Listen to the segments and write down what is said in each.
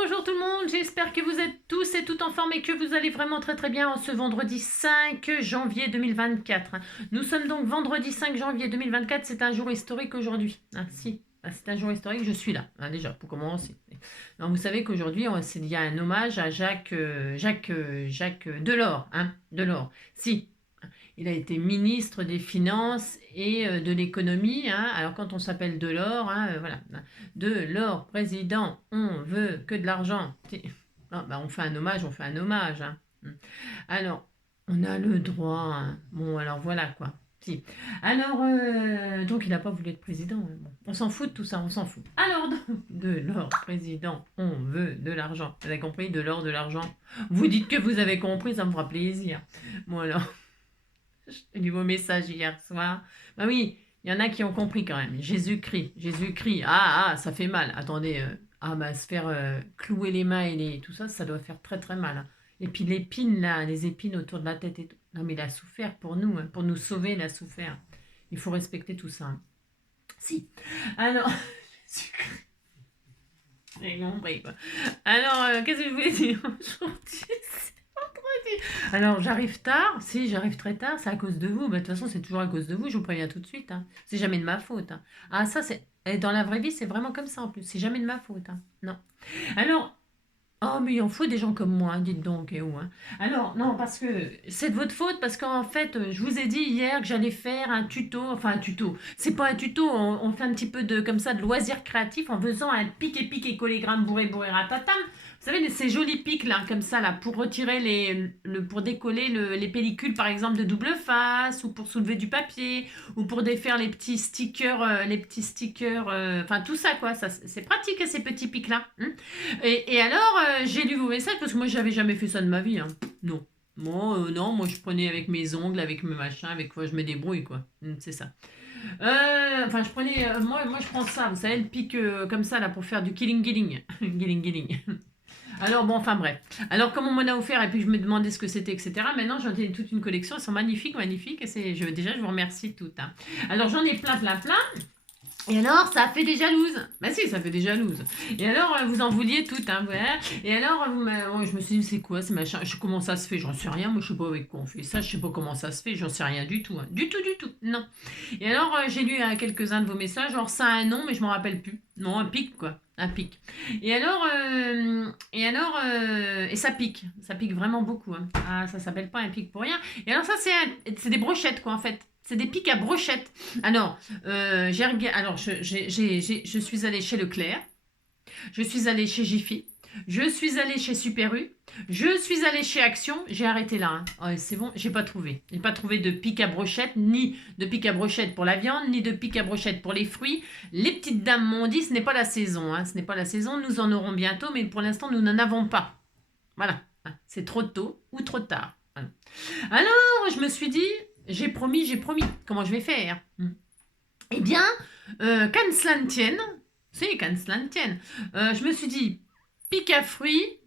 Bonjour tout le monde, j'espère que vous êtes tous et toutes en forme et que vous allez vraiment très très bien en ce vendredi 5 janvier 2024. Nous sommes donc vendredi 5 janvier 2024, c'est un jour historique aujourd'hui. C'est un jour historique, je suis là, déjà, pour commencer. Alors, vous savez qu'aujourd'hui, il y a un hommage à Jacques Delors, Delors. Si, il a été ministre des Finances et de l'économie. Alors quand on s'appelle Delors, voilà. Delors, président, on veut que de l'argent. On fait un hommage, Alors, on a le droit. Bon, alors voilà quoi. Si. Alors, donc il n'a pas voulu être président. Bon. On s'en fout de tout ça, on s'en fout. Alors, Delors, président, on veut de l'argent. Vous avez compris, de l'or, de l'argent. Vous dites que vous avez compris, ça me fera plaisir. Bon alors. J'ai lu vos messages hier soir. Bah oui, il y en a qui ont compris quand même. Jésus-Christ. Ça fait mal. Attendez, se faire clouer les mains et tout ça, ça doit faire très très mal. Et puis l'épine là, les épines autour de la tête et tout. Non mais il a souffert pour nous, pour nous sauver, il a souffert. Il faut respecter tout ça. Si. Alors, Jésus-Christ. J'ai compris quoi. Alors, qu'est-ce que je voulais dire aujourd'hui? Alors, j'arrive tard. Si, j'arrive très tard, c'est à cause de vous. De toute façon, c'est toujours à cause de vous, je vous préviens tout de suite. C'est jamais de ma faute. Ça, c'est... Et dans la vraie vie, c'est vraiment comme ça en plus. C'est jamais de ma faute. Non. Alors, oh, mais il en faut des gens comme moi, dites donc. Alors, non, parce que c'est de votre faute, parce qu'en fait, je vous ai dit hier que j'allais faire un tuto. Enfin, un tuto. C'est pas un tuto, on fait un petit peu comme ça, de loisirs créatifs en faisant un pic et collégramme bourré ratatam. Vous savez, ces jolis pics là, comme ça, là, pour retirer pour décoller les pellicules, par exemple, de double face, ou pour soulever du papier, ou pour défaire les petits stickers, enfin tout ça, quoi. Ça, c'est pratique, ces petits pics là. Et alors, j'ai lu vos messages, parce que moi, j'avais jamais fait ça de ma vie. Non. Moi, je prenais avec mes ongles, avec mes machins, avec quoi je me débrouille, quoi. C'est ça. Je prenais, moi, je prends ça, vous savez, le pic comme ça, là, pour faire du killing. Killing. Alors bon, enfin bref. Alors comme on m'en a offert et puis je me demandais ce que c'était, etc. Maintenant j'en ai toute une collection, elles sont magnifiques. Et déjà je vous remercie toutes. Alors j'en ai plein. Et alors, ça fait des jalouses. Bah si, ça fait des jalouses. Et alors, vous en vouliez toutes, voilà. Et alors, je me suis dit, c'est quoi ce machin? Comment ça se fait? J'en sais rien. Moi, je sais pas avec quoi on fait ça. Je sais pas comment ça se fait. J'en sais rien du tout. Du tout. Non. Et alors, j'ai lu quelques-uns de vos messages. Genre, ça a un nom, mais je m'en rappelle plus. Non, un pic, quoi. Un pic. Et alors, et ça pique. Ça pique vraiment beaucoup. Ça s'appelle pas un pic pour rien. Et alors, ça, c'est des brochettes, quoi, en fait. C'est des pics à brochettes. Alors, je suis allée chez Leclerc. Je suis allée chez Jiffy. Je suis allée chez Super U. Je suis allée chez Action. J'ai arrêté là. C'est bon, j'ai pas trouvé. J'ai pas trouvé de pic à brochettes, ni de pic à brochettes pour la viande, ni de pic à brochettes pour les fruits. Les petites dames m'ont dit, ce n'est pas la saison. Ce n'est pas la saison. Nous en aurons bientôt, mais pour l'instant, nous n'en avons pas. Voilà. C'est trop tôt ou trop tard. Voilà. Alors, je me suis dit... J'ai promis. Comment je vais faire? Eh bien, qu'à cela ne tienne, je me suis dit, pic à fruits.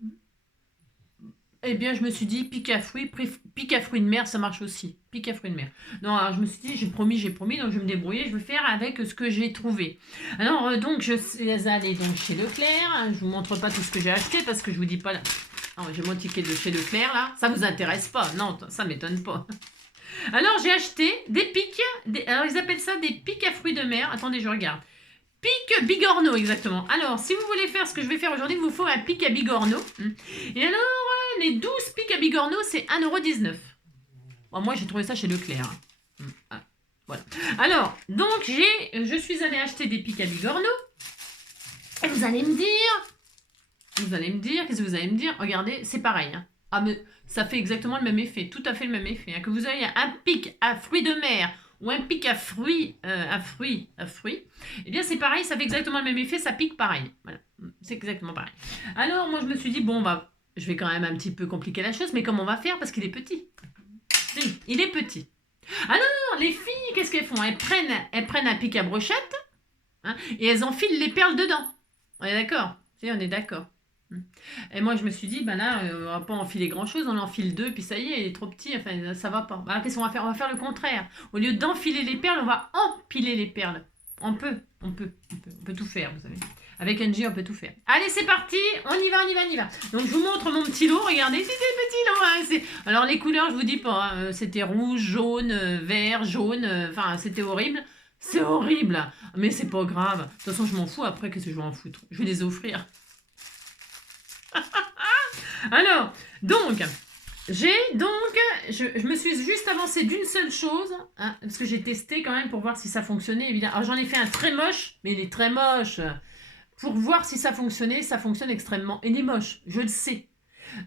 Eh bien, je me suis dit, pic à fruits de mer, ça marche aussi. Pic à fruits de mer. Non, alors je me suis dit, j'ai promis, donc je vais me débrouiller, je vais faire avec ce que j'ai trouvé. Alors, donc, je suis allée donc, chez Leclerc. Je vous montre pas tout ce que j'ai acheté parce que je vous dis pas là. J'ai mon ticket de chez Leclerc, là. Ça vous intéresse pas? Non, ça m'étonne pas. Alors, j'ai acheté des pics. Alors, ils appellent ça des pics à fruits de mer. Attendez, je regarde. Pic bigorneau, exactement. Alors, si vous voulez faire ce que je vais faire aujourd'hui, il vous faut un pic à bigorneau. Et alors, les 12 pics à bigorneau, c'est 1,19 €. Bon, moi, j'ai trouvé ça chez Leclerc. Voilà. Alors, donc, je suis allée acheter des pics à bigorneau. Et vous allez me dire, qu'est-ce que vous allez me dire? Regardez, c'est pareil. Mais ça fait exactement le même effet, tout à fait le même effet. Que vous ayez un pic à fruits de mer ou un pic à fruits, eh bien c'est pareil, ça fait exactement le même effet, ça pique pareil. Voilà, c'est exactement pareil. Alors moi je me suis dit, je vais quand même un petit peu compliquer la chose, mais comment on va faire? Parce qu'il est petit. Si, il est petit. Alors les filles, qu'est-ce qu'elles font? Elles prennent un pic à brochette et elles enfilent les perles dedans. On est d'accord? Si, on est d'accord. Et moi je me suis dit, là on va pas enfiler grand chose, on enfile 2 puis ça y est, il est trop petit, enfin ça va pas. Qu'est-ce qu'on va faire? On va faire le contraire. Au lieu d'enfiler les perles, on va empiler les perles. On peut tout faire, vous savez. Avec NG, on peut tout faire. Allez, c'est parti. On y va, on y va, on y va. Donc, je vous montre mon petit lot. Regardez, c'était le petit lot. Hein. Alors, les couleurs, je vous dis pas. Hein. C'était rouge, jaune, vert, jaune. Enfin, c'était horrible. C'est horrible. Mais c'est pas grave. De toute façon, je m'en fous. Après, qu'est-ce que je vais en foutre? Je vais les offrir. Alors, donc... je me suis juste avancée d'une seule chose, hein, parce que j'ai testé quand même pour voir si ça fonctionnait, évidemment. Alors j'en ai fait un très moche, mais il est très moche. Pour voir si ça fonctionnait, ça fonctionne extrêmement... Il est moche, je le sais.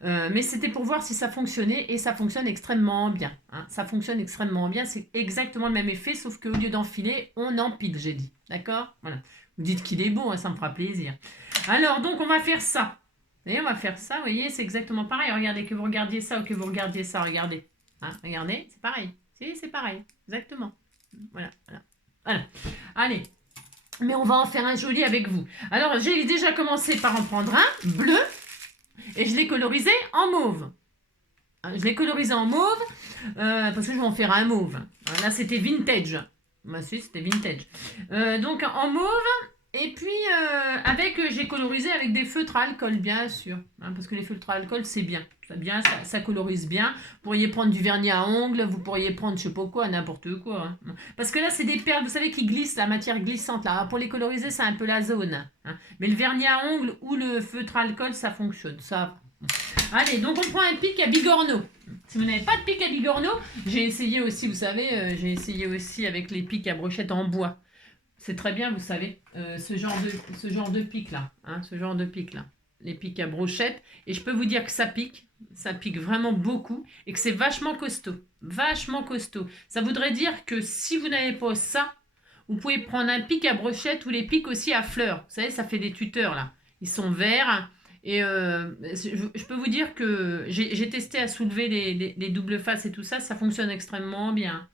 Mais c'était pour voir si ça fonctionnait, et ça fonctionne extrêmement bien. Hein. Ça fonctionne extrêmement bien, c'est exactement le même effet, sauf qu'au lieu d'enfiler, on empile, j'ai dit. D'accord? Voilà. Vous dites qu'il est beau, hein, ça me fera plaisir. Alors, donc on va faire ça. Et on va faire ça, vous voyez, c'est exactement pareil. Regardez, que vous regardiez ça ou que vous regardiez ça, regardez. Hein, regardez, c'est pareil. Si, c'est pareil, exactement. Voilà, voilà. Voilà. Allez, mais on va en faire un joli avec vous. Alors, j'ai déjà commencé par en prendre un bleu et je l'ai colorisé en mauve. Je l'ai colorisé en mauve parce que je vais en faire un mauve. Là, c'était vintage. Bah, si, c'était vintage. Donc, en mauve... Et puis, j'ai colorisé avec des feutres à alcool, bien sûr. Hein, parce que les feutres à alcool, c'est bien. Ça colorise bien. Vous pourriez prendre du vernis à ongles, vous pourriez prendre, je sais pas quoi, n'importe quoi. Hein. Parce que là, c'est des perles, vous savez, qui glissent, la matière glissante. Là. Alors, pour les coloriser, c'est un peu la zone. Hein. Mais le vernis à ongles ou le feutre à alcool, ça fonctionne. Ça. Allez, donc on prend un pic à bigorneau. Si vous n'avez pas de pic à bigorneau, j'ai essayé aussi, vous savez, j'ai essayé aussi avec les pics à brochette en bois. C'est très bien, vous savez, ce genre de pic-là. Hein, ce genre de pic-là. Les pics à brochette. Et je peux vous dire que ça pique vraiment beaucoup. Et que c'est vachement costaud. Vachement costaud. Ça voudrait dire que si vous n'avez pas ça, vous pouvez prendre un pic à brochette ou les pics aussi à fleurs. Vous savez, ça fait des tuteurs, là. Ils sont verts. Et je peux vous dire que j'ai testé à soulever les doubles faces et tout ça. Ça fonctionne extrêmement bien.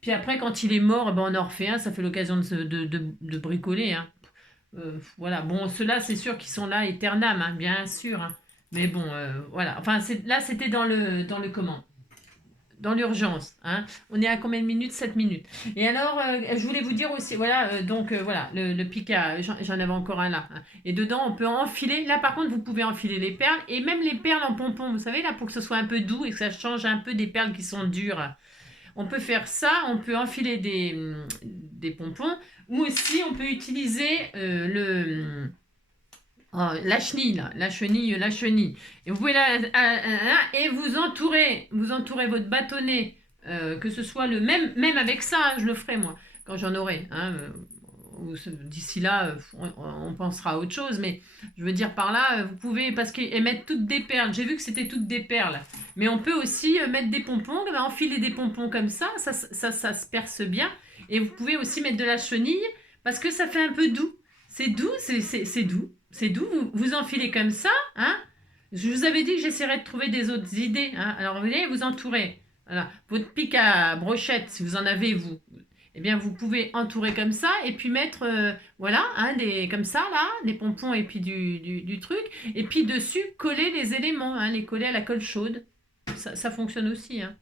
Puis après, quand il est mort, ben on en refait un, ça fait l'occasion de bricoler. Hein. Voilà, bon, ceux-là, c'est sûr qu'ils sont là, éternam, hein, bien sûr. Hein. Mais bon, voilà. Enfin, là, c'était dans le comment? Dans l'urgence. Hein. On est à combien de minutes? 7 minutes. Et alors, je voulais vous dire aussi, voilà, voilà, le pic à, j'en avais encore un là. Hein. Et dedans, on peut enfiler. Là, par contre, vous pouvez enfiler les perles. Et même les perles en pompon, vous savez, là, pour que ce soit un peu doux et que ça change un peu des perles qui sont dures. On peut faire ça, on peut enfiler des pompons, ou aussi on peut utiliser la chenille, là, la chenille. Et vous pouvez et vous entourez votre bâtonnet, que ce soit le même avec ça, hein, je le ferai moi, quand j'en aurai. Hein, d'ici là, on pensera à autre chose, mais je veux dire par là, vous pouvez, parce qu'ils mettent toutes des perles, j'ai vu que c'était toutes des perles, mais on peut aussi mettre des pompons, enfiler des pompons comme ça se perce bien, et vous pouvez aussi mettre de la chenille, parce que ça fait un peu doux, c'est doux, c'est doux, vous enfilez comme ça, hein. Je vous avais dit que j'essaierais de trouver des autres idées, hein. Alors vous voyez, vous entourez, voilà, votre pic à brochette, si vous en avez, eh bien, vous pouvez entourer comme ça et puis mettre, voilà, hein, comme ça, là, des pompons et puis du truc. Et puis dessus, coller les éléments, hein, les coller à la colle chaude. Ça fonctionne aussi. Hein.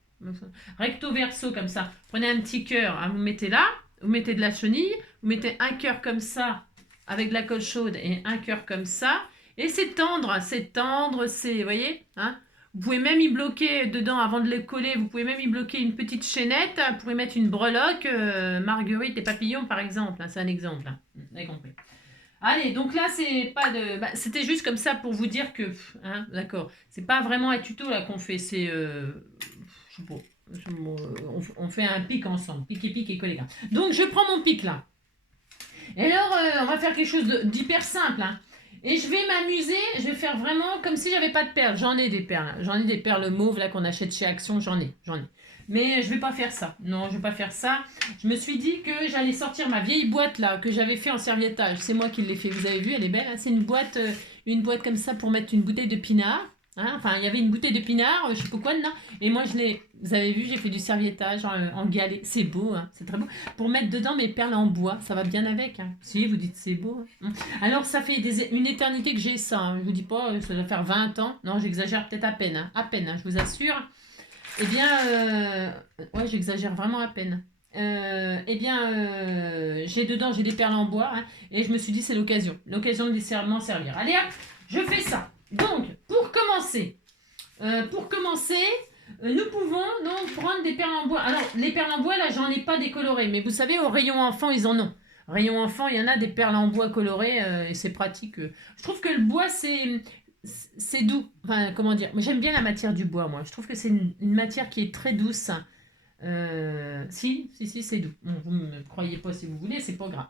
Recto verso, comme ça. Prenez un petit cœur, hein, vous mettez là, vous mettez de la chenille, vous mettez un cœur comme ça avec de la colle chaude et un cœur comme ça. Et c'est tendre, vous voyez, hein. Vous pouvez même y bloquer dedans, avant de le coller, vous pouvez même y bloquer une petite chaînette. Vous pourrez mettre une breloque, marguerite et papillon par exemple. Hein, c'est un exemple. Hein. Vous avez compris. Allez, donc là, c'est pas de... Bah, c'était juste comme ça pour vous dire que... Hein, d'accord. C'est pas vraiment un tuto là qu'on fait. C'est... je sais pas. On fait un pic ensemble. Pic et coller là. Donc, je prends mon pic là. Et alors, on va faire quelque chose d'hyper simple. Hein. Et je vais m'amuser, je vais faire vraiment comme si j'avais pas de perles. J'en ai des perles. J'en ai des perles mauves là qu'on achète chez Action, j'en ai. Mais je vais pas faire ça. Non, je vais pas faire ça. Je me suis dit que j'allais sortir ma vieille boîte là que j'avais fait en serviettage. C'est moi qui l'ai fait. Vous avez vu, elle est belle. Hein, c'est une boîte comme ça pour mettre une bouteille de pinard. Hein, enfin, il y avait une bouteille de pinard, je sais pas quoi dedans. Et moi, vous avez vu, j'ai fait du serviettage en galet. C'est beau, hein, c'est très beau. Pour mettre dedans mes perles en bois, ça va bien avec. Hein. Si, vous dites c'est beau. Hein. Alors, ça fait une éternité que j'ai ça. Hein. Je vous dis pas, ça doit faire 20 ans. Non, j'exagère peut-être à peine. Hein. À peine, hein, je vous assure. Eh bien, ouais, j'exagère vraiment à peine. eh bien, j'ai dedans, j'ai des perles en bois, hein, et je me suis dit, c'est l'occasion de les m'en servir. Allez hop, je fais ça. Donc, pour commencer, nous pouvons donc prendre des perles en bois. Alors, les perles en bois, là, j'en ai pas décolorées, mais vous savez, au rayon enfant, ils en ont. Rayon enfant, il y en a des perles en bois colorées, et c'est pratique. Je trouve que le bois, c'est doux. Enfin, comment dire, j'aime bien la matière du bois, moi. Je trouve que c'est une matière qui est très douce. Si, c'est doux. Bon, vous ne me croyez pas si vous voulez, c'est pas grave.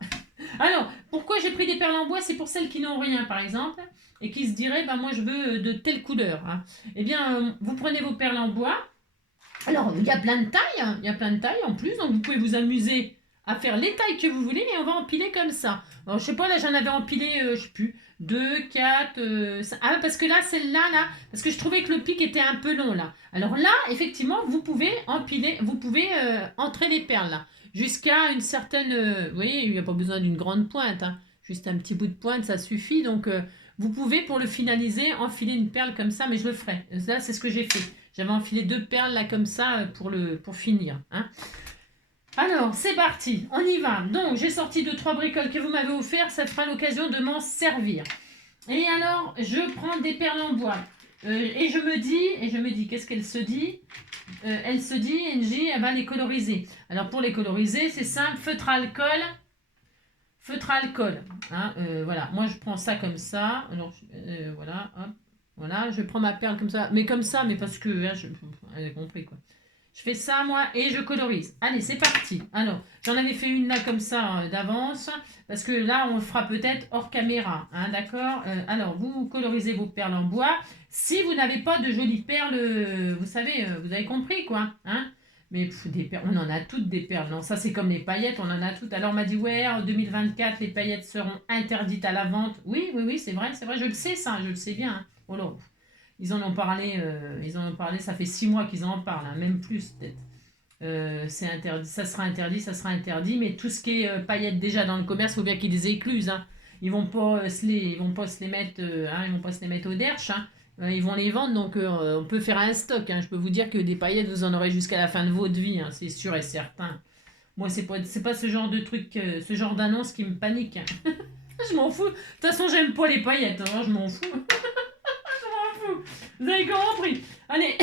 Alors, pourquoi j'ai pris des perles en bois? C'est pour celles qui n'ont rien, par exemple, et qui se diraient, bah, moi, je veux de telle couleur, hein. Eh bien, vous prenez vos perles en bois. Alors, il y a plein de tailles, hein. Il y a plein de tailles en plus, donc vous pouvez vous amuser à faire les tailles que vous voulez, et on va empiler comme ça. Alors, je sais pas, là, j'en avais empilé, je sais plus, 2, 4, 5. Ah, parce que là, celle-là, là, parce que je trouvais que le pic était un peu long, là. Alors là, effectivement, vous pouvez empiler, vous pouvez entrer les perles, là, jusqu'à une certaine... vous voyez, il n'y a pas besoin d'une grande pointe, hein. Juste un petit bout de pointe, ça suffit, donc... vous pouvez, pour le finaliser, enfiler une perle comme ça, mais je le ferai. Là, c'est ce que j'ai fait. J'avais enfilé 2 perles là comme ça pour finir, hein. Alors, c'est parti, on y va. Donc, j'ai sorti 2-3 bricoles que vous m'avez offert, ça fera l'occasion de m'en servir. Et alors, je prends des perles en bois. Et je me dis, qu'est-ce qu'elle se dit? Elle se dit, NJ, elle va les coloriser. Alors, pour les coloriser, c'est simple, feutre à alcool. Hein, voilà, moi je prends ça comme ça. Alors, voilà, hop. Voilà, je prends ma perle comme ça, mais parce que, hein, vous avez compris quoi. Je fais ça moi et je colorise. Allez, c'est parti. Alors, j'en avais fait une là comme ça d'avance, parce que là on le fera peut-être hors caméra, hein, d'accord. Alors, vous colorisez vos perles en bois. Si vous n'avez pas de jolies perles, vous savez, vous avez compris quoi, hein. Mais des perles, on en a toutes des perles. Non, ça c'est comme les paillettes, on en a toutes. Alors on m'a dit, ouais, en 2024, les paillettes seront interdites à la vente. Oui, c'est vrai, je le sais ça, je le sais bien, hein. Oh là, ils en ont parlé, ça fait 6 mois qu'ils en parlent, hein, même plus peut-être. C'est interdit, ça sera interdit, mais tout ce qui est paillettes déjà dans le commerce, il faut bien qu'ils les éclusent, hein. Ils vont pas se les mettre, hein, ils vont pas se les mettre au derche, hein. Ils vont les vendre, donc on peut faire un stock, hein. Je peux vous dire que des paillettes, vous en aurez jusqu'à la fin de votre vie, hein, c'est sûr et certain. Moi, c'est pas ce genre de truc, ce genre d'annonce qui me panique, hein. Je m'en fous. De toute façon, j'aime pas les paillettes, hein, je m'en fous. Vous avez compris. Allez.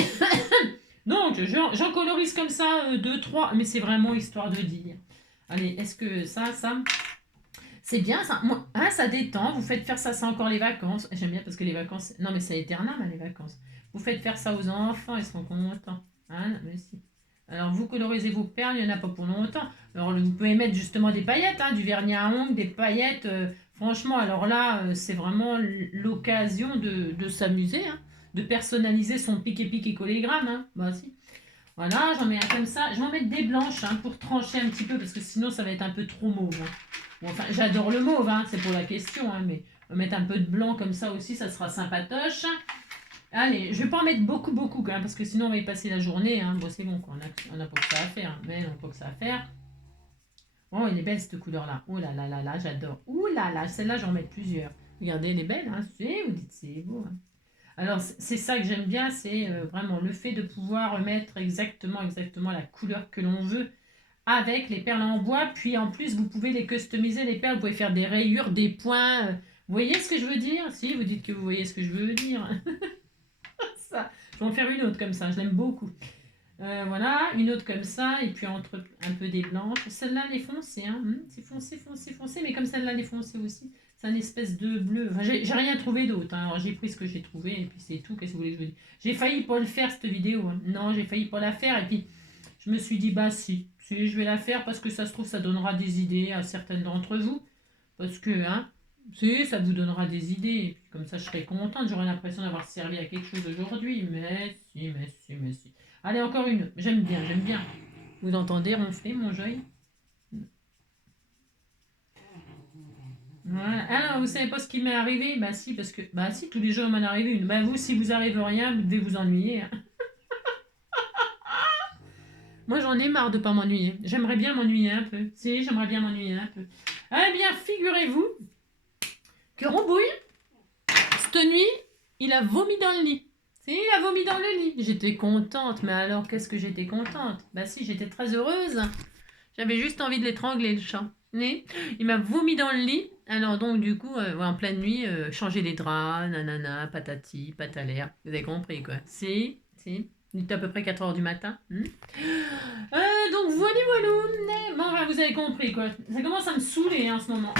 Donc, j'en colorise comme ça, 2, 3. Mais c'est vraiment histoire de dire. Allez, est-ce que ça... C'est bien ça. Moi, hein, ça détend. Vous faites faire ça, c'est encore les vacances. J'aime bien parce que les vacances... Non, mais c'est éternel, hein, les vacances. Vous faites faire ça aux enfants, ils seront contents. Hein, mais si. Alors, vous colorisez vos perles, il n'y en a pas pour longtemps. Alors, vous pouvez mettre justement des paillettes, hein, du vernis à ongles, des paillettes. Franchement, alors là, c'est vraiment l'occasion de s'amuser, hein, de personnaliser son pic et collégramme. Hein. Bah, si. Voilà, j'en mets un comme ça. Je vais en mettre des blanches, hein, pour trancher un petit peu, parce que sinon, ça va être un peu trop mauve. Hein. Bon, enfin, j'adore le mauve, hein, c'est pour la question, hein, mais on va mettre un peu de blanc comme ça aussi, ça sera sympatoche. Allez, je vais pas en mettre beaucoup quand même, parce que sinon on va y passer la journée. Hein. Bon, c'est bon, on a pas que ça à faire. Mais on n'a pas que ça à faire. Oh, elle est belle cette couleur-là. Oh là, j'adore. Ouh là, celle-là, j'en mets plusieurs. Regardez, elle est belle, hein. Vous dites, c'est beau. Hein. Alors, c'est ça que j'aime bien, c'est vraiment le fait de pouvoir mettre exactement la couleur que l'on veut avec les perles en bois. Puis en plus, vous pouvez les customiser, les perles. Vous pouvez faire des rayures, des points. Vous voyez ce que je veux dire? Si, vous dites que vous voyez ce que je veux dire. Ça. Je vais en faire une autre comme ça, je l'aime beaucoup. Voilà, une autre comme ça, et puis entre un peu des blanches. Celle-là, elle est foncée, hein. C'est foncé, mais comme celle-là, elle est foncée aussi. C'est une espèce de bleu. Enfin, j'ai rien trouvé d'autre, hein. Alors j'ai pris ce que j'ai trouvé, et puis c'est tout. Qu'est-ce que vous voulez que je vous dise? J'ai failli pas le faire, cette vidéo. Hein. Non, j'ai failli pas la faire, et puis je me suis dit, bah si, je vais la faire parce que ça se trouve, ça donnera des idées à certaines d'entre vous. Parce que, hein, si, ça vous donnera des idées. Et puis comme ça, je serai contente. J'aurai l'impression d'avoir servi à quelque chose aujourd'hui. Mais si. Allez, encore une. J'aime bien. Vous entendez ronfler, mon joy? Voilà. Alors, vous savez pas ce qui m'est arrivé? Bah si, parce que... Bah si, tous les jours, il m'en est arrivé une. Bah vous, si vous arrive rien, vous devez vous ennuyer. Hein. Moi, j'en ai marre de pas m'ennuyer. J'aimerais bien m'ennuyer un peu. Si, j'aimerais bien m'ennuyer un peu. Eh bien, figurez-vous que Rambouille, cette nuit, il a vomi dans le lit. Si, il a vomi dans le lit. J'étais contente, mais alors qu'est-ce que j'étais contente? Bah si, j'étais très heureuse. J'avais juste envie de l'étrangler, le chat. Mais il m'a vomi dans le lit. Alors donc du coup, en pleine nuit, changer les draps, nanana, patati, patalaire. Vous avez compris quoi. Si. Il était à peu près 4 heures du matin. Donc voilà, voilà. Bon, vous avez compris quoi. Ça commence à me saouler en ce moment.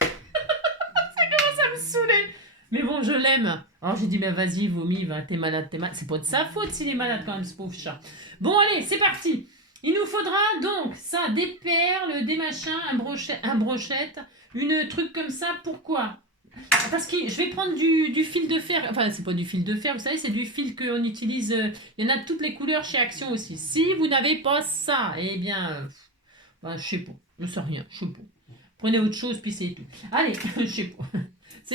Ça me saouler. Mais bon, je l'aime. Alors j'ai dit, mais vas-y, vomis, va, t'es malade, t'es malade. C'est pas de sa faute s'il est malade quand même, ce pauvre chat. Bon, allez, c'est parti. Il nous faudra donc ça, des perles, des machins, un brochette, une truc comme ça. Pourquoi? Parce que je vais prendre du fil de fer. Enfin, c'est pas du fil de fer, vous savez, c'est du fil qu'on utilise. Il y en a de toutes les couleurs chez Action aussi. Si vous n'avez pas ça, eh bien, je sais pas. Je sais rien, je sais pas. Prenez autre chose, puis c'est tout. Allez, je sais pas.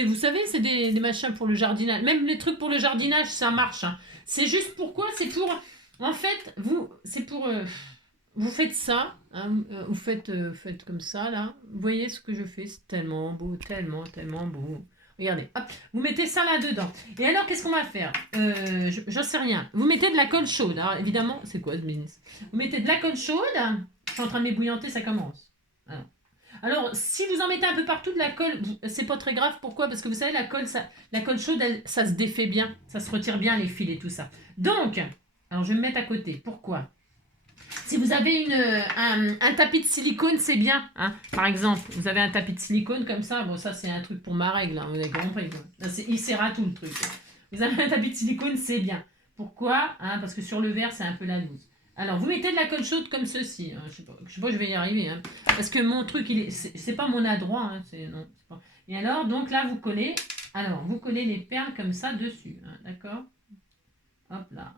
Vous savez, c'est des machins pour le jardinage. Même les trucs pour le jardinage, ça marche. Hein. C'est juste pourquoi? C'est pour... En fait, c'est pour... vous faites ça. Hein, vous faites comme ça, là. Vous voyez ce que je fais? C'est tellement beau, tellement, tellement beau. Regardez, hop, vous mettez ça là-dedans. Et alors, qu'est-ce qu'on va faire? J'en sais rien. Vous mettez de la colle chaude. Alors, évidemment, c'est quoi ce business? Vous mettez de la colle chaude. Je suis en train de m'ébouillanter, ça commence. Alors, si vous en mettez un peu partout de la colle, c'est pas très grave. Pourquoi? Parce que vous savez, la colle chaude, ça se défait bien. Ça se retire bien, les fils et tout ça. Donc, alors je vais me mettre à côté. Pourquoi? Si vous avez un tapis de silicone, c'est bien. Hein. Par exemple, vous avez un tapis de silicone comme ça. Bon, ça, c'est un truc pour ma règle. Hein, vous avez compris. Il sert à tout, le truc. Vous avez un tapis de silicone, c'est bien. Pourquoi? Hein, parce que sur le verre, c'est un peu la loose. Alors, vous mettez de la colle chaude comme ceci. Hein. Je sais pas, je vais y arriver. Hein. Parce que mon truc, c'est pas mon adroit. Hein. Non, pas... Et alors, donc là, vous collez. Alors, vous collez les perles comme ça dessus. Hein, d'accord? Hop là.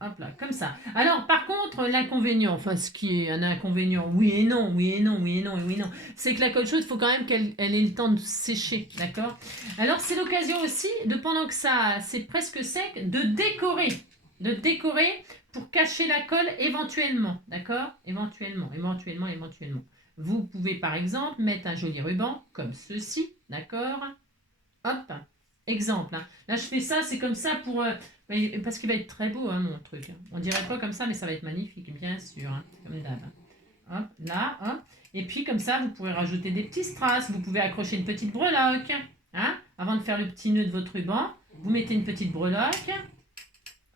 Hop là, comme ça. Alors, par contre, l'inconvénient, enfin, ce qui est un inconvénient, oui et non, oui et non, oui et non, oui et non, c'est que la colle chaude, il faut quand même qu'elle ait le temps de sécher, d'accord? Alors, c'est l'occasion aussi, pendant que ça, c'est presque sec, de décorer pour cacher la colle éventuellement, d'accord? Éventuellement. Vous pouvez, par exemple, mettre un joli ruban, comme ceci, d'accord? Hop, exemple. Hein. Là, je fais ça, c'est comme ça pour... parce qu'il va être très beau, hein, mon truc. On dirait pas comme ça, mais ça va être magnifique, bien sûr. Hein, comme d'hab. Hop, là, hop. Et puis, comme ça, vous pourrez rajouter des petits strass. Vous pouvez accrocher une petite breloque. Hein, avant de faire le petit nœud de votre ruban, vous mettez une petite breloque.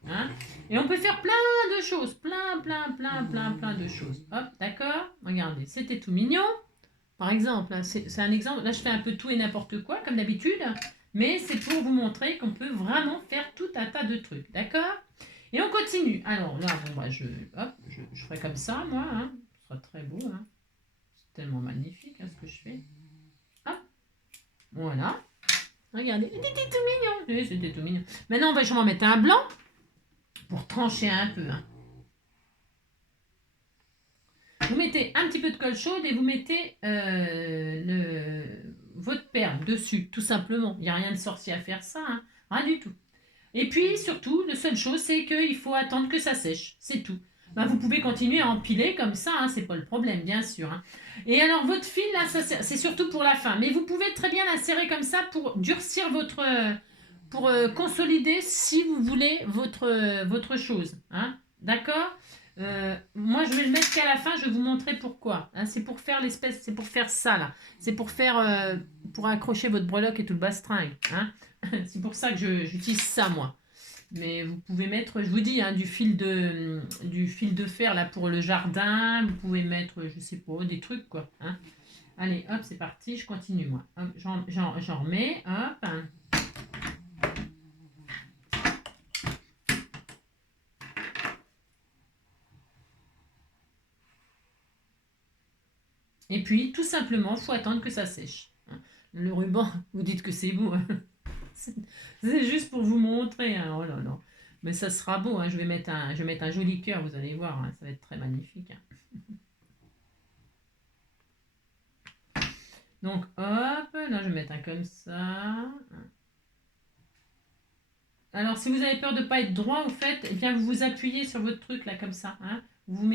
Hein, et on peut faire plein de choses. Plein de choses. Hop, d'accord? Regardez, c'était tout mignon. Par exemple, c'est un exemple. Là, je fais un peu tout et n'importe quoi, comme d'habitude. Mais c'est pour vous montrer qu'on peut vraiment faire tout un tas de trucs. D'accord? Et on continue. Alors là, bon, bah, je ferai comme ça, moi. Hein. Ce sera très beau. Hein. C'est tellement magnifique hein, ce que je fais. Hop. Voilà. Regardez. C'était tout mignon. Oui, c'était tout mignon. Maintenant, je vais m'en mettre un blanc pour trancher un peu. Hein. Vous mettez un petit peu de colle chaude et vous mettez votre perle dessus, tout simplement. Il n'y a rien de sorcier à faire ça, hein. Rien du tout. Et puis, surtout, la seule chose, c'est qu'il faut attendre que ça sèche. C'est tout. Ben, vous pouvez continuer à empiler comme ça, hein, c'est pas le problème, bien sûr. Hein. Et alors, votre fil, là, c'est surtout pour la fin. Mais vous pouvez très bien l'insérer comme ça pour durcir votre... pour consolider, si vous voulez, votre chose. Hein. D'accord? Moi je vais le mettre qu'à la fin, je vais vous montrer pourquoi. Hein, c'est pour faire c'est pour faire ça là. C'est pour faire, pour accrocher votre breloque et tout le bastringue. Hein. C'est pour ça que j'utilise ça moi. Mais vous pouvez mettre, je vous dis, hein, du fil de fer là pour le jardin. Vous pouvez mettre, je sais pas, des trucs quoi. Hein. Allez, hop, c'est parti, je continue moi. Hop, j'en remets, hop. Hein. Et puis, tout simplement, il faut attendre que ça sèche. Le ruban, vous dites que c'est beau. Hein. C'est juste pour vous montrer. Hein. Oh là là. Mais ça sera beau. Hein. Je vais mettre un joli cœur, vous allez voir. Hein. Ça va être très magnifique. Hein. Donc, hop. Là, je vais mettre un comme ça. Alors, si vous avez peur de ne pas être droit, vous faites, eh bien, vous vous appuyez sur votre truc, là, comme ça. Hein. Vous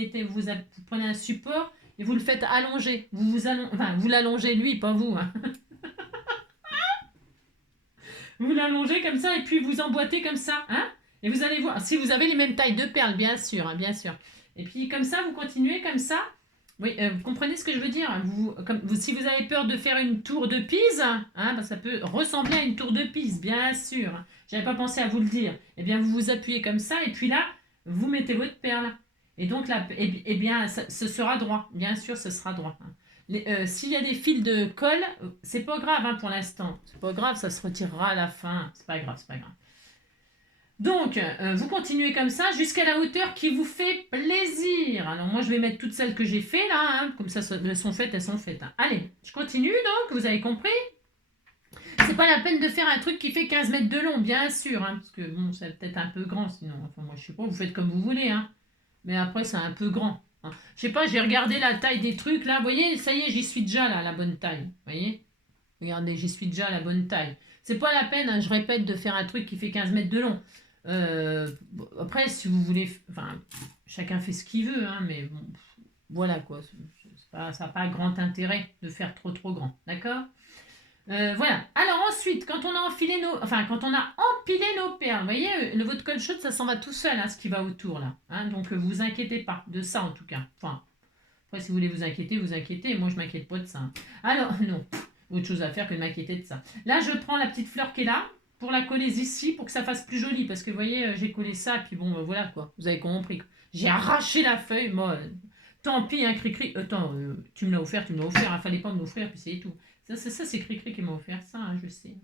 prenez un support et vous le faites allonger. Vous l'allongez lui, pas vous. Hein. Vous l'allongez comme ça et puis vous emboîtez comme ça. Hein. Et vous allez voir, si vous avez les mêmes tailles de perles, bien sûr, hein, bien sûr. Et puis comme ça, vous continuez comme ça. Oui, vous comprenez ce que je veux dire? Si vous avez peur de faire une tour de Pise, hein, bah, ça peut ressembler à une tour de Pise, bien sûr. J'avais pas pensé à vous le dire. Eh bien, vous vous appuyez comme ça, et puis là, vous mettez votre perle. Et donc là, eh bien, ce sera droit. Bien sûr, ce sera droit. Hein. S'il y a des fils de colle, c'est pas grave hein, pour l'instant. C'est pas grave, ça se retirera à la fin. C'est pas grave, c'est pas grave. Donc, vous continuez comme ça jusqu'à la hauteur qui vous fait plaisir. Alors moi, je vais mettre toutes celles que j'ai fait là, hein, comme ça, elles sont faites, elles sont faites. Hein. Allez, je continue donc, vous avez compris? C'est pas la peine de faire un truc qui fait 15 mètres de long, bien sûr, hein, parce que bon, c'est peut-être un peu grand sinon. Enfin, moi, je sais pas, vous faites comme vous voulez, hein. Mais après, c'est un peu grand. Hein. Je sais pas, j'ai regardé la taille des trucs là, vous voyez, ça y est, j'y suis déjà là, la bonne taille. Vous voyez? Regardez, j'y suis déjà à la bonne taille. C'est pas la peine, hein, je répète, de faire un truc qui fait 15 mètres de long. Après, si vous voulez, enfin, chacun fait ce qu'il veut, hein, mais bon, voilà quoi. Ça n'a pas grand intérêt de faire trop grand, d'accord? Voilà. Alors ensuite, quand on a quand on a empilé nos perles, vous voyez, votre colle chaude, ça s'en va tout seul, hein, ce qui va autour là. Hein, donc vous inquiétez pas de ça en tout cas. Enfin, après si vous voulez vous inquiétez. Moi, je m'inquiète pas de ça. Hein. Alors non, autre chose à faire que de m'inquiéter de ça. Là, je prends la petite fleur qui est là pour la coller ici pour que ça fasse plus joli parce que vous voyez, j'ai collé ça puis bon, voilà quoi. Vous avez compris. J'ai arraché la feuille, moi. Tant pis, hein, Cricri. Attends, tu me l'as offert, hein, fallait pas me l'offrir, puis c'est tout. Ça, c'est Cricri qui m'a offert ça, hein, je sais.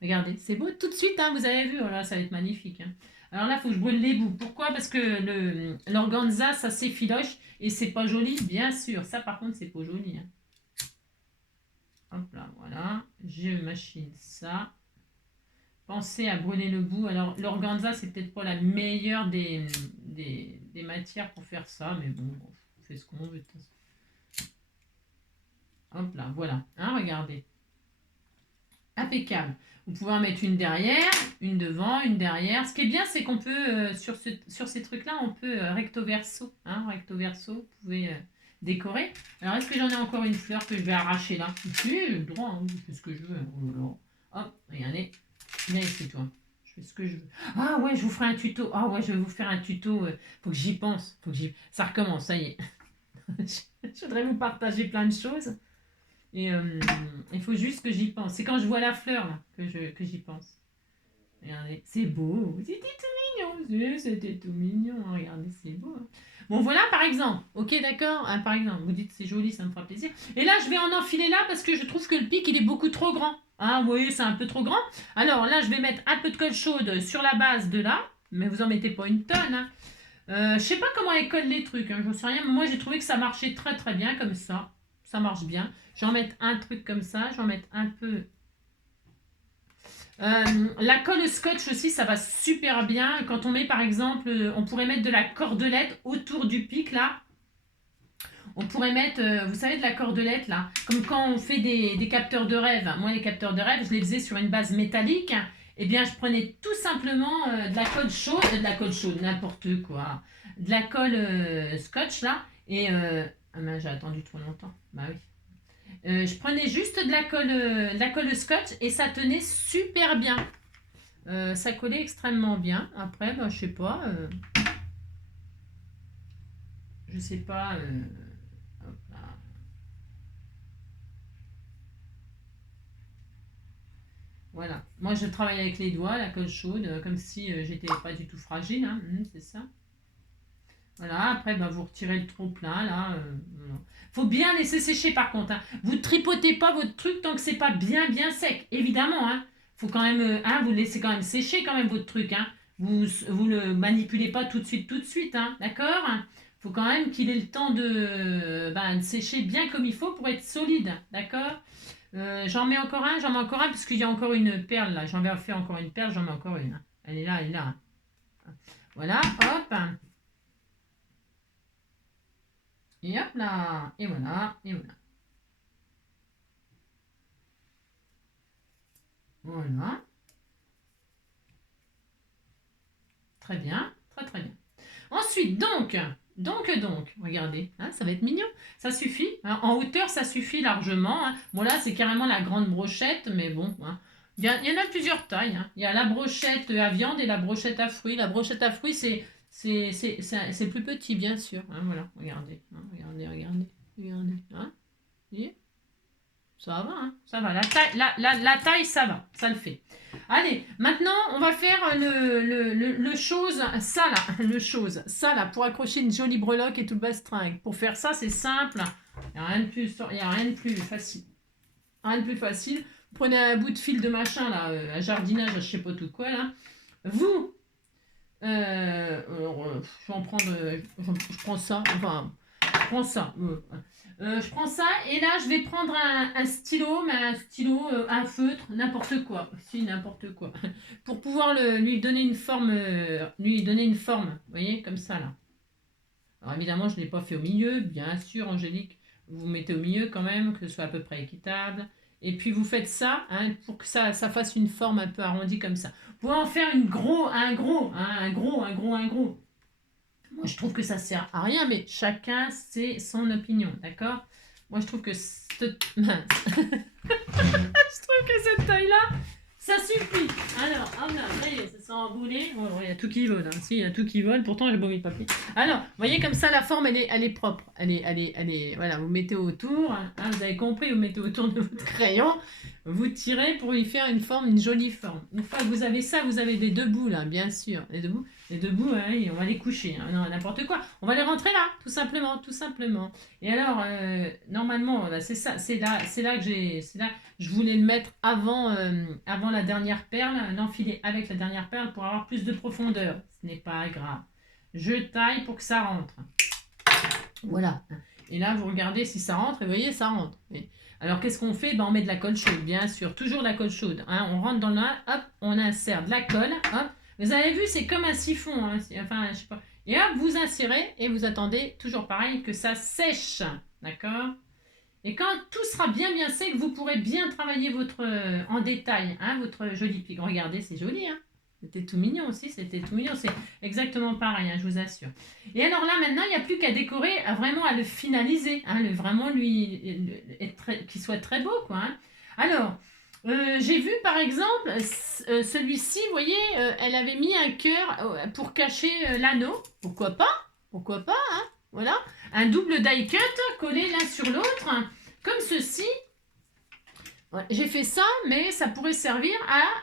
Regardez, c'est beau tout de suite, hein, vous avez vu, voilà, ça va être magnifique. Hein. Alors là, il faut que je brûle les bouts. Pourquoi? Parce que l'organza, ça s'effiloche et c'est pas joli, bien sûr. Ça, par contre, c'est pas joli. Hein. Hop là, voilà. Je machine ça. Pensez à brûler le bout. Alors, l'organza, c'est peut-être pas la meilleure des matières pour faire ça, mais bon, on fait ce qu'on veut. Hop là, voilà. Hein, regardez. Impeccable. Vous pouvez en mettre une derrière, une devant, une derrière. Ce qui est bien, c'est qu'on peut, sur ces trucs-là, on peut recto verso. Hein, recto verso, vous pouvez décorer. Alors, est-ce que j'en ai encore une fleur que je vais arracher là? Oui, le droit, hein, je fais ce que je veux. Hop, regardez. Viens ici, toi. Je fais ce que je veux. Ah ouais, je vous ferai un tuto. Ah ouais, je vais vous faire un tuto. Faut que j'y pense. Ça recommence, ça y est. Je voudrais vous partager plein de choses. Et il faut juste que j'y pense. C'est quand je vois la fleur là, que j'y pense. Regardez, c'est beau. C'était tout mignon. C'était tout mignon. Regardez, c'est beau. Hein. Bon, voilà par exemple. Ok, d'accord. Hein, par exemple, vous dites c'est joli, ça me fera plaisir. Et là, je vais en enfiler là parce que je trouve que le pic, il est beaucoup trop grand. Ah, vous voyez, c'est un peu trop grand. Alors là, je vais mettre un peu de colle chaude sur la base de là. Mais vous en mettez pas une tonne. Hein. Je sais pas comment elle colle les trucs. Hein, j'en sais rien. Mais moi, j'ai trouvé que ça marchait très très bien comme ça. Ça marche bien. Je vais en mettre un truc comme ça. Je vais en mettre un peu. La colle scotch aussi, ça va super bien. Quand on met par exemple, on pourrait mettre de la cordelette autour du pic là. On pourrait mettre, vous savez, de la cordelette là. Comme quand on fait des capteurs de rêve. Moi, les capteurs de rêve, je les faisais sur une base métallique. Eh bien, je prenais tout simplement de la colle chaude, n'importe quoi. De la colle scotch là. Et ah ben, j'ai attendu trop longtemps. Bah oui. Je prenais juste de la colle scotch et ça tenait super bien. Ça collait extrêmement bien. Après, bah, je sais pas. Je sais pas. Hop là. Voilà. Moi, je travaille avec les doigts, la colle chaude, comme si j'étais pas du tout fragile. Hein. C'est ça. Voilà, après, bah, vous retirez le trop plein, là. Voilà. Faut bien laisser sécher, par contre. Hein. Vous tripotez pas votre truc tant que c'est pas bien sec. Évidemment, hein. Faut quand même, hein, vous laissez quand même sécher quand même votre truc. Hein. Vous le manipulez pas tout de suite, hein. D'accord? Faut quand même qu'il ait le temps de sécher bien comme il faut pour être solide. D'accord? J'en mets encore un, parce qu'il y a encore une perle, là. J'en vais faire encore une perle, j'en mets encore une. Hein. Elle est là. Voilà, hop. Et hop là, et voilà. Voilà. Très bien, très bien. Ensuite, donc, regardez, hein, ça va être mignon. Ça suffit. Hein, en hauteur, ça suffit largement. Hein. Bon, là, c'est carrément la grande brochette, mais bon. Hein. Il y en a plusieurs tailles. Hein. Il y a la brochette à viande et la brochette à fruits. La brochette à fruits, c'est C'est plus petit, bien sûr. Hein, voilà, regardez. Hein, regardez. Hein, vous voyez, ça va, hein, ça va. La taille, ça va, ça le fait. Allez, maintenant, on va faire le chose, ça là, ça là, pour accrocher une jolie breloque et tout le bastringue. Pour faire ça, c'est simple. Il n'y a rien de plus facile. Rien de plus facile. Prenez un bout de fil de machin là, un jardinage, je sais pas tout quoi là. Vous, je vais en prendre, je prends ça, enfin, je prends ça. Je prends ça et là je vais prendre un stylo, mais un stylo, un feutre, n'importe quoi, si n'importe quoi, pour pouvoir lui donner une forme, vous voyez, comme ça là. Alors évidemment je ne l'ai pas fait au milieu, bien sûr Angélique, vous mettez au milieu quand même, que ce soit à peu près équitable. Et puis vous faites ça, hein, pour que ça fasse une forme un peu arrondie comme ça. Vous pouvez en faire un gros. Moi, je trouve que ça sert à rien, mais chacun c'est son opinion, d'accord? Moi, je trouve que mince. Je trouve que cette taille-là, ça suffit. Alors, hop là, ça y est, ça s'est emboulé. Bon, il y a tout qui vole, hein. Si, il y a tout qui vole, pourtant j'ai pas mis de papier. Alors, vous voyez comme ça, la forme, elle est propre. Voilà, vous mettez autour, hein, vous avez compris, vous mettez autour de votre crayon, vous tirez pour lui faire une jolie forme. Une fois que vous avez ça, vous avez des deux bouts là, bien sûr. Les deux bouts, hein, on va les coucher, hein, non, n'importe quoi. On va les rentrer là, tout simplement. Et alors, normalement, là, c'est là que je voulais le mettre avant la dernière perle, l'enfiler avec la dernière perle pour avoir plus de profondeur. Ce n'est pas grave. Je taille pour que ça rentre. Voilà. Et là, vous regardez si ça rentre, et vous voyez, ça rentre. Alors, qu'est-ce qu'on fait? On met de la colle chaude, bien sûr. Toujours de la colle chaude. Hein. On rentre dans le... Hop, on insère de la colle. Hop. Vous avez vu, c'est comme un siphon. Hein. Enfin, je sais pas. Et hop, vous insérez et vous attendez, toujours pareil, que ça sèche. D'accord? Et quand tout sera bien sec, vous pourrez bien travailler en détail, hein, votre joli pic. Regardez, c'est joli, hein. C'était tout mignon aussi, c'est exactement pareil, hein, je vous assure. Et alors là, maintenant, il n'y a plus qu'à décorer, vraiment à le finaliser, hein, vraiment qu'il soit très beau, quoi. Hein. Alors, j'ai vu par exemple, celui-ci, vous voyez, elle avait mis un cœur pour cacher l'anneau. Pourquoi pas, hein, voilà. Un double die cut collé l'un sur l'autre, hein, comme ceci. Ouais, j'ai fait ça, mais ça pourrait servir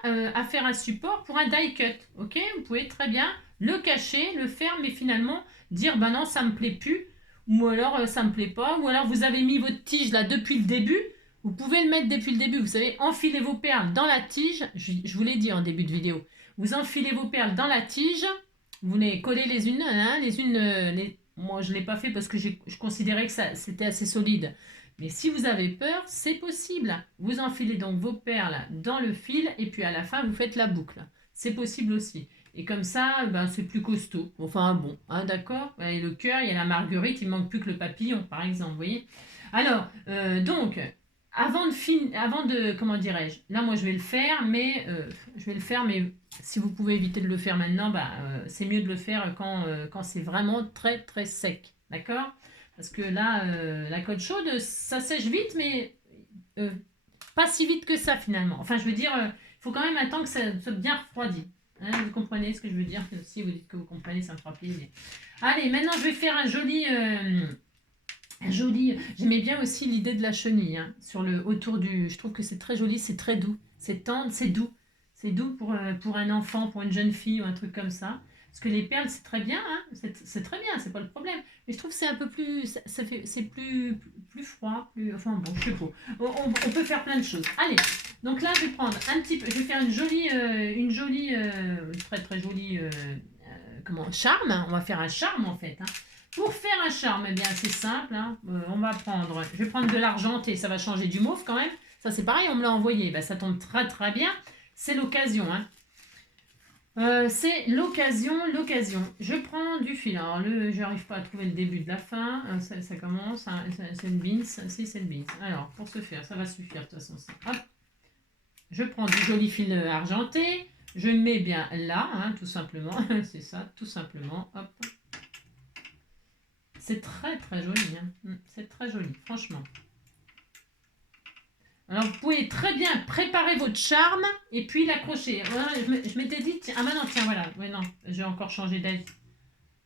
à faire un support pour un die cut. Ok, vous pouvez très bien le cacher, le faire, mais finalement dire bah non, ça me plaît plus, ou alors ça me plaît pas, ou alors vous avez mis votre tige là depuis le début. Vous pouvez le mettre depuis le début. Vous savez, enfilez vos perles dans la tige. Je vous l'ai dit en début de vidéo. Vous enfilez vos perles dans la tige. Vous les collez les unes, hein, moi, je ne l'ai pas fait parce que je considérais que c'était assez solide. Mais si vous avez peur, c'est possible. Vous enfilez donc vos perles dans le fil et puis à la fin, vous faites la boucle. C'est possible aussi. Et comme ça, c'est plus costaud. Enfin bon, hein, d'accord. Et le cœur, il y a la marguerite, il manque plus que le papillon, par exemple, vous voyez. Alors, donc, avant de, comment dirais-je, là, moi, je vais le faire, mais si vous pouvez éviter de le faire maintenant, c'est mieux de le faire quand c'est vraiment très, très sec, d'accord? Parce que là, la colle chaude, ça sèche vite, mais pas si vite que ça, finalement. Enfin, je veux dire, il faut quand même un temps que ça soit bien refroidi. Hein, vous comprenez ce que je veux dire? Si vous dites que vous comprenez, ça me fera plaisir. Allez, maintenant, je vais faire un joli... J'aimais bien aussi l'idée de la chenille, hein, autour du... Je trouve que c'est très joli, c'est très doux. C'est tendre, c'est doux. C'est doux pour un enfant, pour une jeune fille ou un truc comme ça. Parce que les perles, c'est très bien, hein, c'est très bien, c'est pas le problème. Mais je trouve que c'est un peu plus... c'est plus froid, enfin bon, je sais pas. On peut faire plein de choses. Allez, donc là, je vais prendre un petit peu... Je vais faire une jolie très très jolie... charme. On va faire un charme, en fait, hein. Pour faire un charme, eh bien c'est simple, hein. Je vais prendre de l'argenté, ça va changer du mauve quand même. Ça c'est pareil, on me l'a envoyé, ça tombe très très bien. C'est l'occasion, hein. C'est l'occasion. Je prends du fil. Alors je n'arrive pas à trouver le début de la fin. Ça commence, hein, c'est une beans, c'est une beans. Alors pour ce faire, ça va suffire de toute façon. Hop. Je prends du joli fil argenté. Je le mets bien là, hein, tout simplement. C'est ça, tout simplement. Hop. C'est très très joli, hein. C'est très joli, franchement. Alors vous pouvez très bien préparer votre charme et puis l'accrocher. Voilà, je m'étais dit, tiens, voilà. Ouais, non, j'ai encore changé d'avis.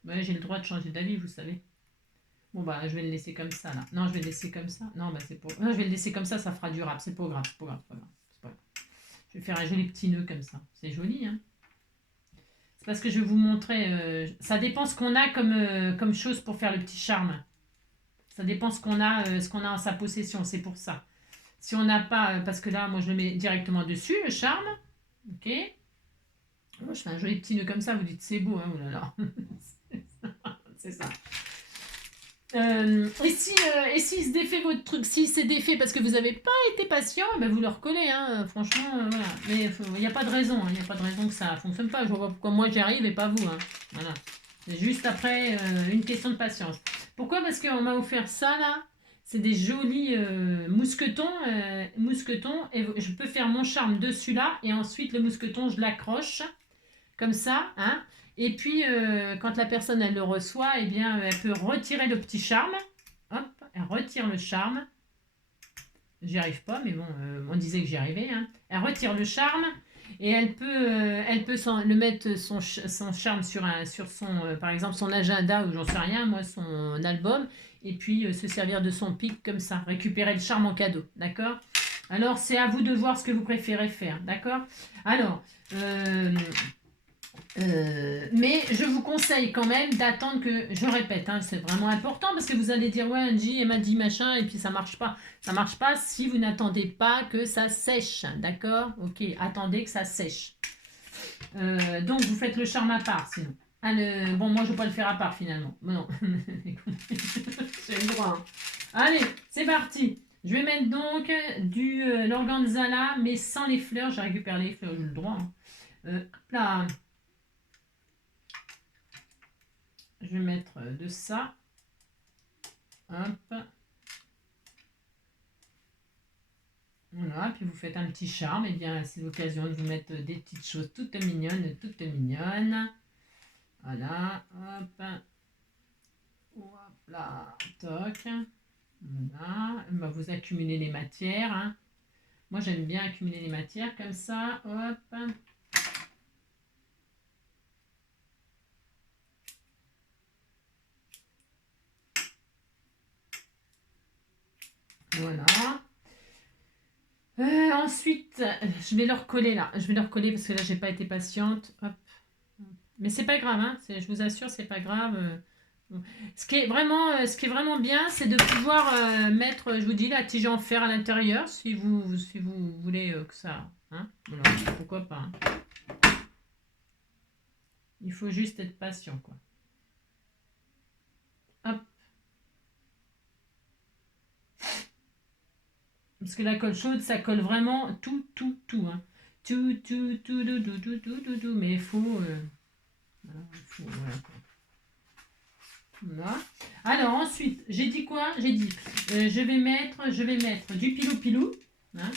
Ouais, j'ai le droit de changer d'avis, vous savez. Bon, bah, je vais le laisser comme ça, là. Non, je vais le laisser comme ça. Non, bah, c'est pour... Non, je vais le laisser comme ça fera durable. C'est pas grave, c'est pas grave, c'est pas grave. C'est pas grave. Je vais faire un joli petit nœud comme ça. C'est joli, hein. C'est parce que je vais vous montrer... ça dépend ce qu'on a comme chose pour faire le petit charme. Ça dépend ce qu'on a en sa possession, c'est pour ça. Si on n'a pas... parce que là, moi, je le mets directement dessus, le charme. Ok. Moi, je fais un joli petit nœud comme ça, vous dites c'est beau, hein, oh là là. C'est ça. Et si se défait votre truc, si c'est défait parce que vous n'avez pas été patient, ben vous le recollez, hein, franchement, voilà. Mais il n'y a pas de raison, il n'y a pas de raison que ça ne fonctionne pas. Je vois pas pourquoi moi j'y arrive et pas vous, hein. Voilà. C'est juste après une question de patience. Pourquoi? Parce qu'on m'a offert ça là. C'est des jolis mousquetons, et je peux faire mon charme dessus là, et ensuite le mousqueton je l'accroche comme ça, hein. Et puis, quand la personne, elle le reçoit, eh bien, elle peut retirer le petit charme. Hop, elle retire le charme. J'y arrive pas, mais bon, on disait que j'y arrivais, hein. Elle retire le charme et elle peut le mettre son charme sur son, par exemple, son agenda ou j'en sais rien, moi, son album, et puis se servir de son pic comme ça, récupérer le charme en cadeau, d'accord? Alors, c'est à vous de voir ce que vous préférez faire, d'accord? Alors, mais je vous conseille quand même d'attendre que, je répète, hein, c'est vraiment important parce que vous allez dire ouais Angie elle m'a dit machin et puis ça marche pas. Ça marche pas si vous n'attendez pas que ça sèche, d'accord? Ok, attendez que ça sèche. Donc vous faites le charme à part sinon. Ah, bon moi je vais pas le faire à part finalement. Non, c'est le droit. Hein. Allez, c'est parti. Je vais mettre donc l'organza là, mais sans les fleurs. J'ai récupéré les fleurs, j'ai le droit. Hein. Là. Je vais mettre de ça. Hop. Voilà, puis vous faites un petit charme. Et bien, c'est l'occasion de vous mettre des petites choses toutes mignonnes, toutes mignonnes. Voilà, hop. Hop là, toc. Voilà, bah, vous accumulez les matières. Hein. Moi, j'aime bien accumuler les matières comme ça. Hop. Voilà. Ensuite, je vais le recoller là. Je vais le recoller parce que là, j'ai pas été patiente. Hop. Mais c'est pas grave, hein. Je vous assure, c'est pas grave. Ce qui est vraiment bien, c'est de pouvoir mettre, je vous dis, la tige en fer à l'intérieur, si vous voulez que ça. Hein. Voilà, pourquoi pas. Hein. Il faut juste être patient, quoi. Hop. Parce que la colle chaude, ça colle vraiment tout. Hein. Tout. Mais il faut. Voilà, quoi. Voilà. Alors ensuite, j'ai dit quoi? J'ai dit, je vais mettre du pilou-pilou. Hein.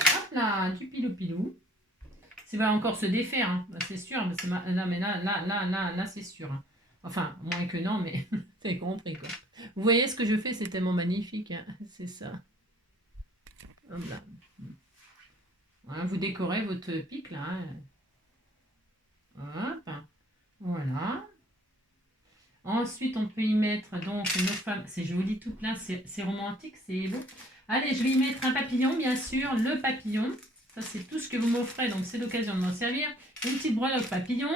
Hop là, du pilou-pilou. Ça va encore se défaire, hein. C'est sûr. Mais là, c'est sûr. Hein. Enfin, moins que non, mais t'as compris quoi. Vous voyez ce que je fais, c'est tellement magnifique. Hein. C'est ça. Hop là. Voilà, vous décorez votre pic là. Hein. Hop. Voilà. Ensuite, on peut y mettre donc nos femmes. C'est joli tout plein, c'est romantique, c'est beau. Allez, je vais y mettre un papillon, bien sûr, le papillon. Ça, c'est tout ce que vous m'offrez, donc c'est l'occasion de m'en servir. Une petite breloque papillon.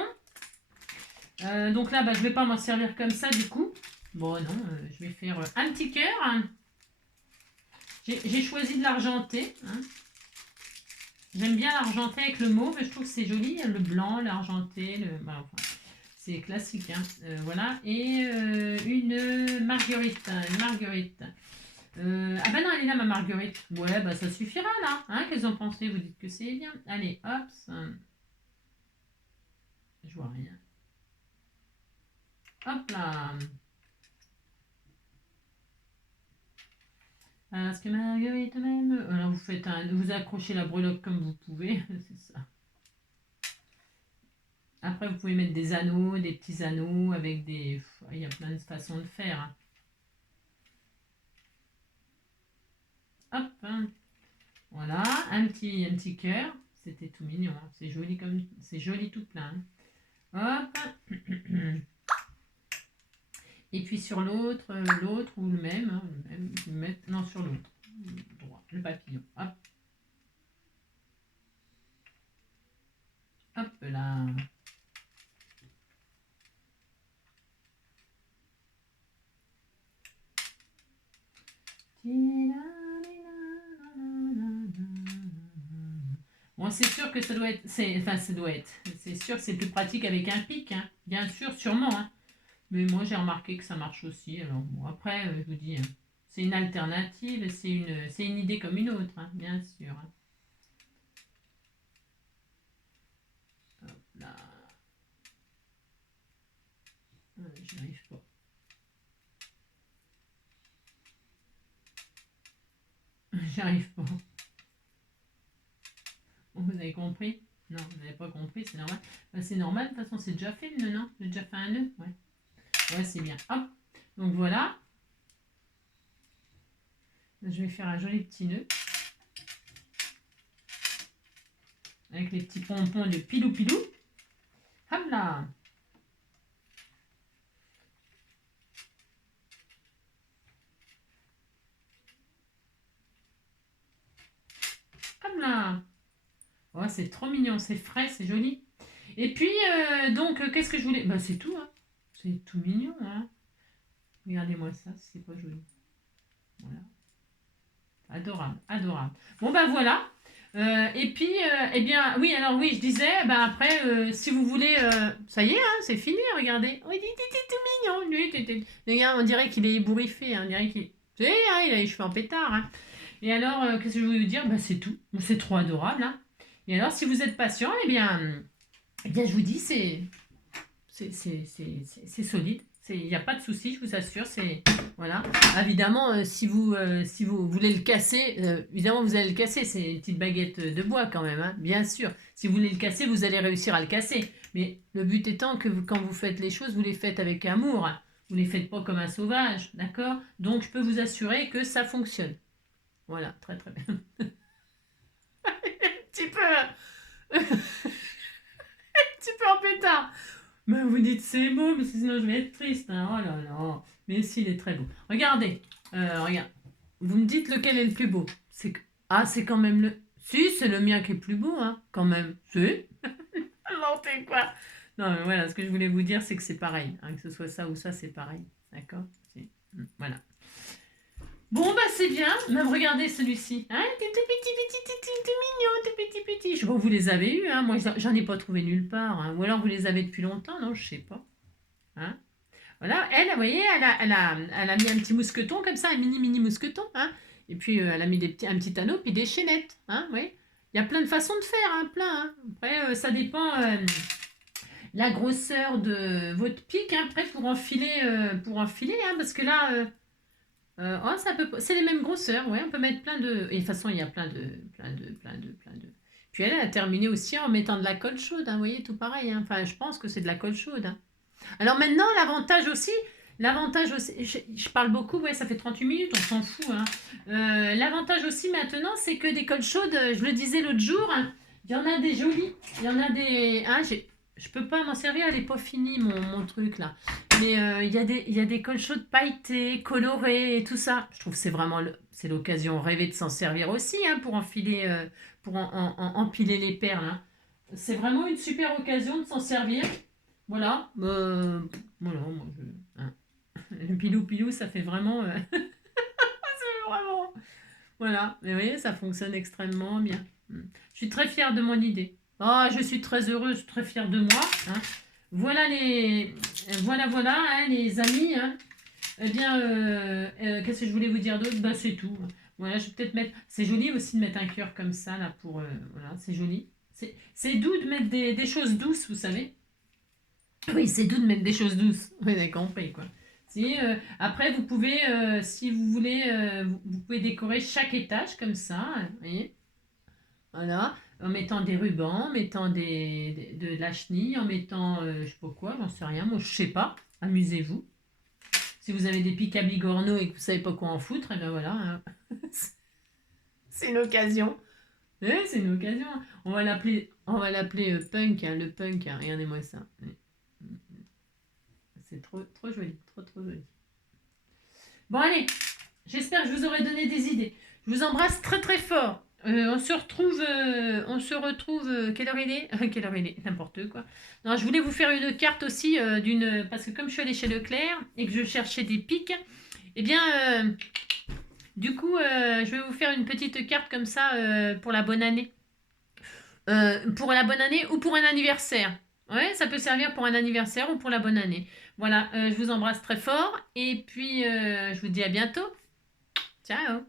Donc là, bah, je ne vais pas m'en servir comme ça, du coup. Bon, non, je vais faire un petit cœur. Hein. J'ai choisi de l'argenté. Hein. J'aime bien l'argenté avec le mauve, je trouve que c'est joli. Le blanc, l'argenté, bah, enfin, c'est classique. Hein. Voilà. Et une marguerite. Une marguerite. Ah bah non, elle est là ma marguerite. Ouais, bah ça suffira là. Hein, qu'elles en pensez? Vous dites que c'est bien. Allez, hop. Je vois rien. Hop là. Parce que marguerite même. Alors vous accrochez la breloque comme vous pouvez. C'est ça. Après, vous pouvez mettre des anneaux, des petits anneaux avec des... Il y a plein de façons de faire. Hein. Hop. Hein. Voilà, un petit cœur. c'était tout mignon. Hein. C'est joli comme, c'est joli tout plein. Hein. Hop. Et puis sur l'autre, l'autre ou le même, hein, non sur l'autre, droit, le papillon. Hop. Hop là. Bon, c'est sûr que ça doit être, enfin ça doit être, c'est sûr que c'est plus pratique avec un pic, hein. Bien sûr, sûrement, hein. Mais moi j'ai remarqué que ça marche aussi. Alors bon, après, je vous dis, c'est une alternative, c'est une idée comme une autre, hein, bien sûr. Hein. Hop là. J'y arrive pas. J'y arrive pas. Vous avez compris? Non, vous n'avez pas compris, c'est normal. Ben, c'est normal, de toute façon, c'est déjà fait le nœud, non? J'ai déjà fait un nœud? Ouais. Ouais, c'est bien. Hop. Donc voilà. Je vais faire un joli petit nœud. Avec les petits pompons de pilou-pilou. Hop là. Hop là. Oh, c'est trop mignon, c'est frais, c'est joli. Et puis, donc, qu'est-ce que je voulais... Ben, c'est tout, hein. C'est tout mignon, hein. Regardez-moi ça, c'est pas joli. Voilà. Adorable, adorable. Bon, ben voilà. Et puis, eh bien, oui, alors oui, je disais, ben après, si vous voulez... ça y est, hein, c'est fini, regardez. Oh, il était tout mignon. Regarde, on dirait qu'il est ébouriffé, hein, on dirait qu'il... Tu sais, hein, il a les cheveux en pétard, hein. Et alors, qu'est-ce que je voulais vous dire? Ben, c'est tout. C'est trop adorable, hein. Et alors, si vous êtes patient, eh bien, je vous dis, c'est solide. Il n'y a pas de souci, je vous assure. Voilà. Évidemment, si vous voulez le casser, évidemment, vous allez le casser. C'est une petite baguette de bois quand même, hein, bien sûr. Si vous voulez le casser, vous allez réussir à le casser. Mais le but étant que quand vous faites les choses, vous les faites avec amour. Vous ne les faites pas comme un sauvage, d'accord? Donc, je peux vous assurer que ça fonctionne. Voilà, très très bien. Un petit peu... un petit peu en pétard. Mais vous dites c'est beau, mais sinon je vais être triste. Hein. Oh là là. Mais si, il est très beau. Regardez. Regarde. Vous me dites lequel est le plus beau. C'est quand même le... Si, c'est le mien qui est plus beau, hein. Quand même. Si. Inventez quoi. Non, mais voilà, ce que je voulais vous dire, c'est que c'est pareil. Hein, que ce soit ça ou ça, c'est pareil. D'accord. Voilà. Bon, bah c'est bien. Même regardez celui-ci. Hein, tout mignon, tout petit. Je vois que vous les avez eus. Hein. Moi, j'en ai pas trouvé nulle part. Hein. Ou alors vous les avez depuis longtemps, non? Je sais pas. Hein. Voilà, elle, vous voyez, elle a mis un petit mousqueton comme ça, un mini mousqueton. Hein. Et puis, elle a mis un petit anneau, puis des chaînettes. Hein, oui. Il y a plein de façons de faire, hein, plein. Hein. Après, ça dépend la grosseur de votre pic, hein, après, pour enfiler, hein, parce que là... c'est les mêmes grosseurs, ouais, on peut mettre plein de... Et de toute façon, il y a plein de... Puis elle a terminé aussi en mettant de la colle chaude, hein, vous voyez, tout pareil. Hein. Enfin, je pense que c'est de la colle chaude. Hein. Alors maintenant, l'avantage aussi, je parle beaucoup, ouais, ça fait 38 minutes, on s'en fout. Hein. L'avantage aussi maintenant, c'est que des colles chaudes, je le disais l'autre jour, hein, il y en a des jolies, il y en a des... Hein, je peux pas m'en servir, elle n'est pas finie, mon truc, là. Mais il y a des colles chaudes pailletées, colorées et tout ça. Je trouve que c'est l'occasion rêvée de s'en servir aussi, hein, pour enfiler, pour empiler les perles. Hein. C'est vraiment une super occasion de s'en servir. Voilà. Voilà, moi, hein. Le pilou-pilou, ça fait vraiment... c'est vraiment... Voilà. Mais vous voyez, ça fonctionne extrêmement bien. Je suis très fière de mon idée. Oh, je suis très heureuse, très fière de moi. Hein. Voilà, hein, les amis. Hein. Eh bien, qu'est-ce que je voulais vous dire d'autre? Ben, c'est tout. Voilà, je vais peut-être mettre... C'est joli aussi de mettre un cœur comme ça, là, pour... voilà, c'est joli. C'est doux de mettre des choses douces, vous savez. Oui, c'est doux de mettre des choses douces. Vous avez compris, quoi. Après, vous pouvez, si vous voulez, vous pouvez décorer chaque étage comme ça. Vous voyez? Voilà, en mettant des rubans, en mettant de la chenille, en mettant, je sais pas quoi, j'en sais rien, moi je sais pas, amusez-vous. Si vous avez des pics à bigorneaux et que vous savez pas quoi en foutre, et ben voilà, hein. C'est une occasion. Ouais, c'est une occasion. On va l'appeler punk, hein, le punk. Hein. Regardez-moi ça. C'est trop, trop joli, trop, trop joli. Bon, allez, j'espère que je vous aurai donné des idées. Je vous embrasse très, très fort. On se retrouve. Quelle heure il est Quelle heure il est N'importe quoi. Non, je voulais vous faire une carte aussi parce que comme je suis allée chez Leclerc et que je cherchais des pics, eh bien, du coup, je vais vous faire une petite carte comme ça pour la bonne année. Pour la bonne année ou pour un anniversaire. Ouais, ça peut servir pour un anniversaire ou pour la bonne année. Voilà, je vous embrasse très fort et puis je vous dis à bientôt. Ciao